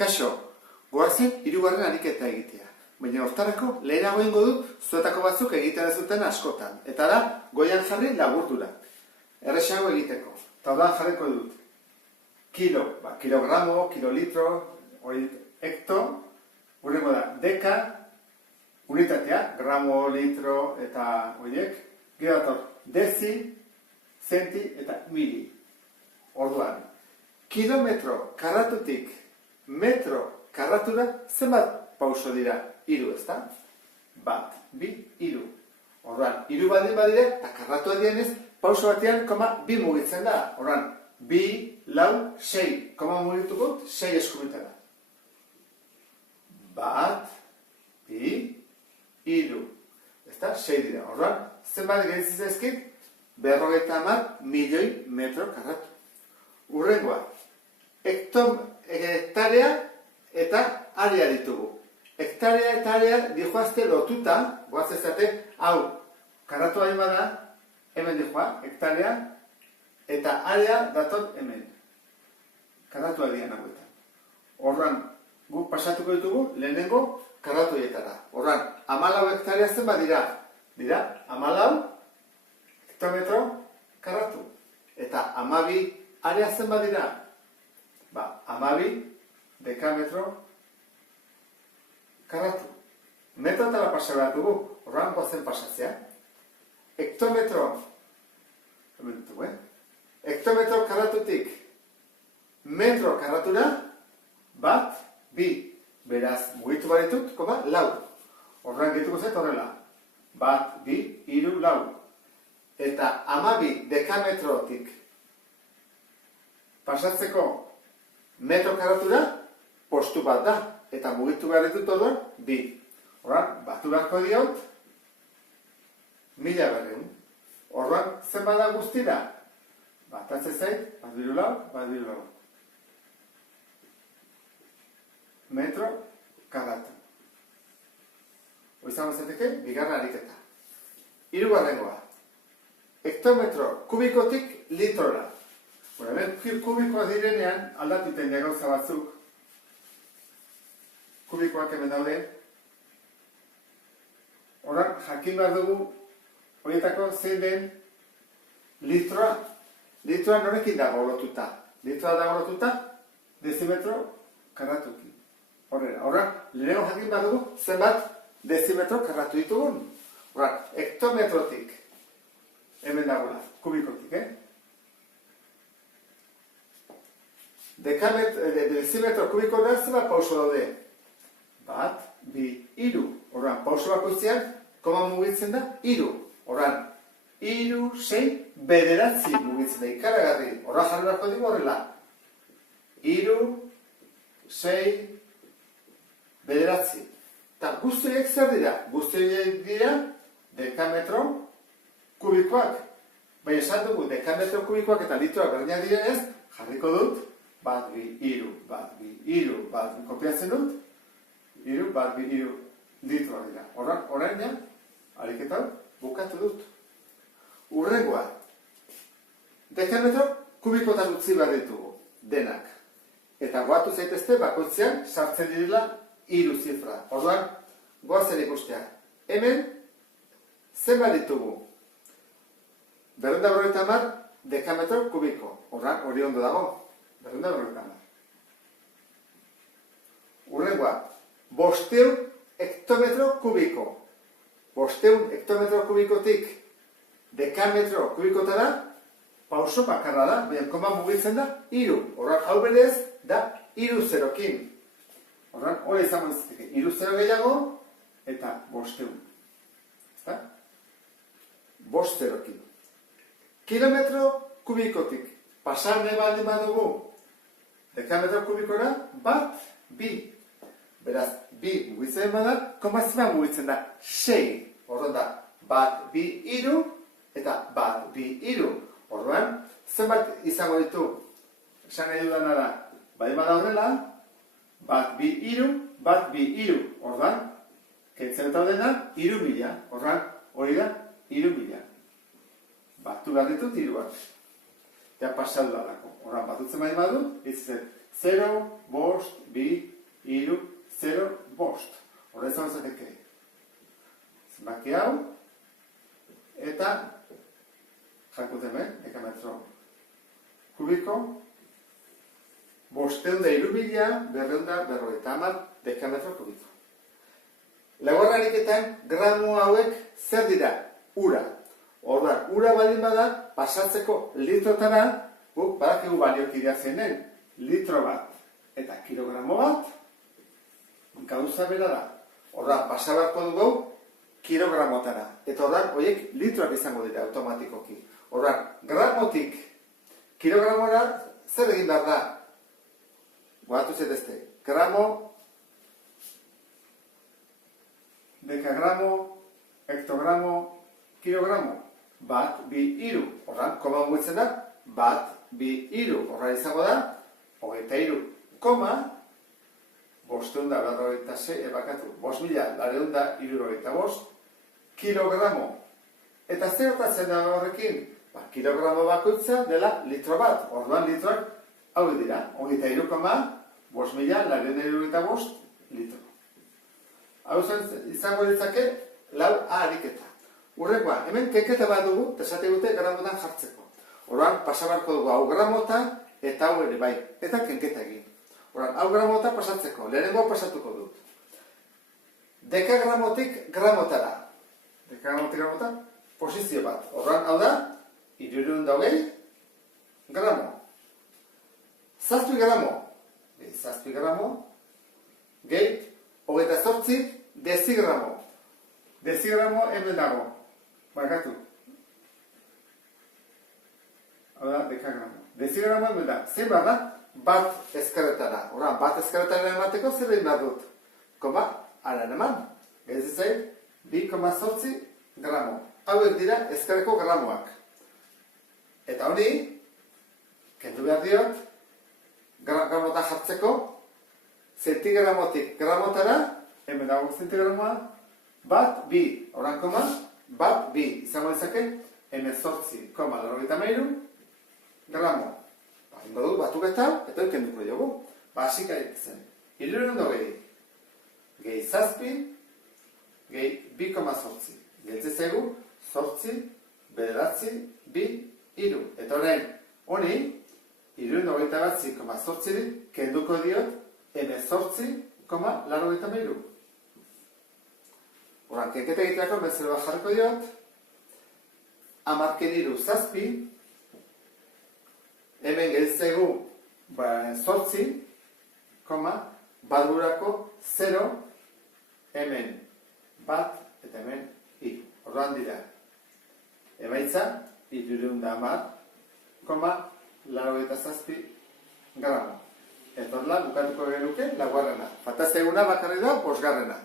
Kaixo, goazen hirugarren ariketa egitea. Baina hortarako lehenago egingo dut zuetako batzuk egiten ez duten askotan. Eta da, goian jarri laburdura. Erresago egiteko. Eta ordan jarriko dut. Kilo, kilogramo, kilolitro, hekto, hurrengo da, deka, unitatea, gramo, litro eta horiek, gero dator, dezi, zenti eta mili. Orduan, kilometro karratutik metro karratura zenbat pauso dira? 3, ezta? 1, 2, 3. Orduan, 3 baldin badire, eta karratu adienez, pauso batean, 2 mugitzen da. Orduan, 2, 4, 6, mugituko, 6 eskumitara. 1, 2, 3. Ezta? 6 dira. Orduan, zenbat gehitzen zaizkit? 50 milioi metro karratu. Hurrengoa, hektarea eta area ditugu. Hektarea eta area dijoazte lotuta, goaz ezate, hau, karratu hain bada, hemen dijoa, hektarea, eta area dator hemen. Karratu adian hauetan. Horran, guk pasatuko ditugu, lehenengo karratu haietara. Horran, 14 hektarea zen badira. Dira, 14 hektometro karratu. Eta 12 area zen badira. 12 dekametro karratu. Metrotara pasara dugu, horran goazen pasatzea. Hektometro, hektometro karratutik metro karratura, 1, 2. Beraz, mugitu baritut, 4. Horran gehituko zait horrela. 1, 2, 3, 4. Eta 12 dekametrotik pasatzeko metro karratura, postu bat da. Eta mugitu behar ditut orduan, 2. Horran, batu beharko diot, 1200. Orduan, zenbat da guztira? Batatzen zait, 1, 2, 4. Metro karratu. Hoizan bazateke, bigarren ariketa. Hirugarrengoa. Hektometro kubikotik litrora. Hemen kubikoa direnean aldatuten gauza batzuk. Kubikoak hemen daude. Horan, jakin behar dugu, horietako zein den litroa. Litroa norekin dago lotuta. Litroa dago lotuta, dezimetro karratuki. Horran, lehenengo jakin behar dugu, zenbat dezimetro karratu ditugun. Horran, hektometrotik, hemen dagoela, kubikotik, Dezimetro kubiko da zenbat pauso daude? 1, 2, 3. Horran, pauso bakoitzean, mugitzen da? 3. Horran, 3, 6, 9 mugitzen da, ikaragarri. Horran jarri beharko dugu horrela. 3, 6, 9. Eta guztiak zer dira? Guztiak dira dekametro kubikoak. Baina esan dugu, dekametro kubikoak eta litroak berdinak direnez, jarriko dut, 1, 2, 3, 1, 2, 3, kopiatzen dut, 3, 1, 2, 3 litroa dira. Orain ja, ariketan bukatu dut. Hurrengoa, dekametro kubikotan utzi behar ditugu, denak. Eta goatu zaitezte bakoitzean sartzen direla 3 zifra. Orduan, goazen ikustea. Hemen, zenbat ditugu? 250 dekametro kubiko. Orduan, hori ondo dago. 250. Hurrengoa, 500 hektometro kubiko. 500 hektometro kubikotik dekametro kubikotara, pauso bakarra da, baina mugitzen da, 3. Horran, hau berez, da 3 zerokin. Horran, hori izango izateke, 3 zero gehiago, eta 500. Ezta? 5 zerokin. Kilometro kubikotik, pasan baldin badugu, dekametro kubikora, 1, 2. Beraz, 2 mugitzen bada, zenbat mugitzen da, 6. Horren da, 1, 2, 3, eta 1, 2, 3. Orduan, zenbat izango ditu? Esan nahi dudana da, bai bada horrela, 1, 2, 3, 1, 2, 3. Orduan, kentzen eta dena, 3.000. Orduan, hori da, 3.000. Batu behar ditut 3. Ja pasatu da lako. Horran batutzen bai badu, 0, bost, bi, iru, 0, bost. Horra izan zateke. Zenbaki hau, eta jakuteme, dekametro kubiko, 503.450 dekametro kubiko. Laugarren ariketan, gramo hauek zer dira? Ura. Orduan, ura baldin bada, pasatzeko litrotara, guk badakigu baliokidea zenen, litro bat eta kilogramo bat, gauza bera da. Orduan, pasabarko dugu kilogramotara. Eta orduan, horiek litroak izango dira automatikoki. Orduan, gramotik kilogramora zer egin behar da? Guatu zetezte. Gramo, dekagramo, hektogramo, kilogramo. Bat, bi, iru. Horran, koma mugitzen da, bat, bi, iru. Horran izango da, 23,576 kilogramo. Eta zer gertatzen da horrekin? Kilogramo bakoitza dela litro bat. Orduan litroak hau dira, 23,575 litro. Hau izango ditzake, lau ariketa. Urrekoa, hemen kenketa bat dugu, esate dute gramotan jartzeko. Orduan, pasabarko dugu hau gramota eta hau ere bai. Eta kenketa egin. Orduan, hau gramota pasatzeko, lehenengo pasatuko dut. Dekagramotik gramotara. Dekagramotik gramota, posizio bat. Orduan, hau da, 320 gramo. 7 gramo. 7 gramo. Gehi, 28 dezigramo. Dezigramo hemen dago. Bakatu. Hau da, dekagramo. Dezigramo hemen da. Zer behar da? Bat eskaretara. Horan, bat eskaretara emateko zer egin behar dut? Koma, aran eman. Ez izan, 2,8 gramo. Hauek dira eskareko gramoak. Eta hori, kendu behar diot, gramota jartzeko, zentigramotik gramotara, hemen dago zentigramoa, bat, bi, horan koma, bat, bi, izango dezake, 18,93 gramo. Ingo dugu batuketa, eta kenduko diogu. Basika zen. 320. Gehi zazpi, gehi 2,8. Geltze zaigu, 8, bederatzi, 2, 3. Eta orain, honi, 321,8 kenduko diot, 18,93. Horan, kenketa egiteako, bezero bat jarriko diot, amarken zazpi, hemen geltzegu 8, badurako 0, hemen bat, eta hemen 3. Orduan dira, emaitza, 310,87 gramo. Eta horrela, bukatuko genuke, laugarrena. Faltazte eguna bakarri da, bosgarrena.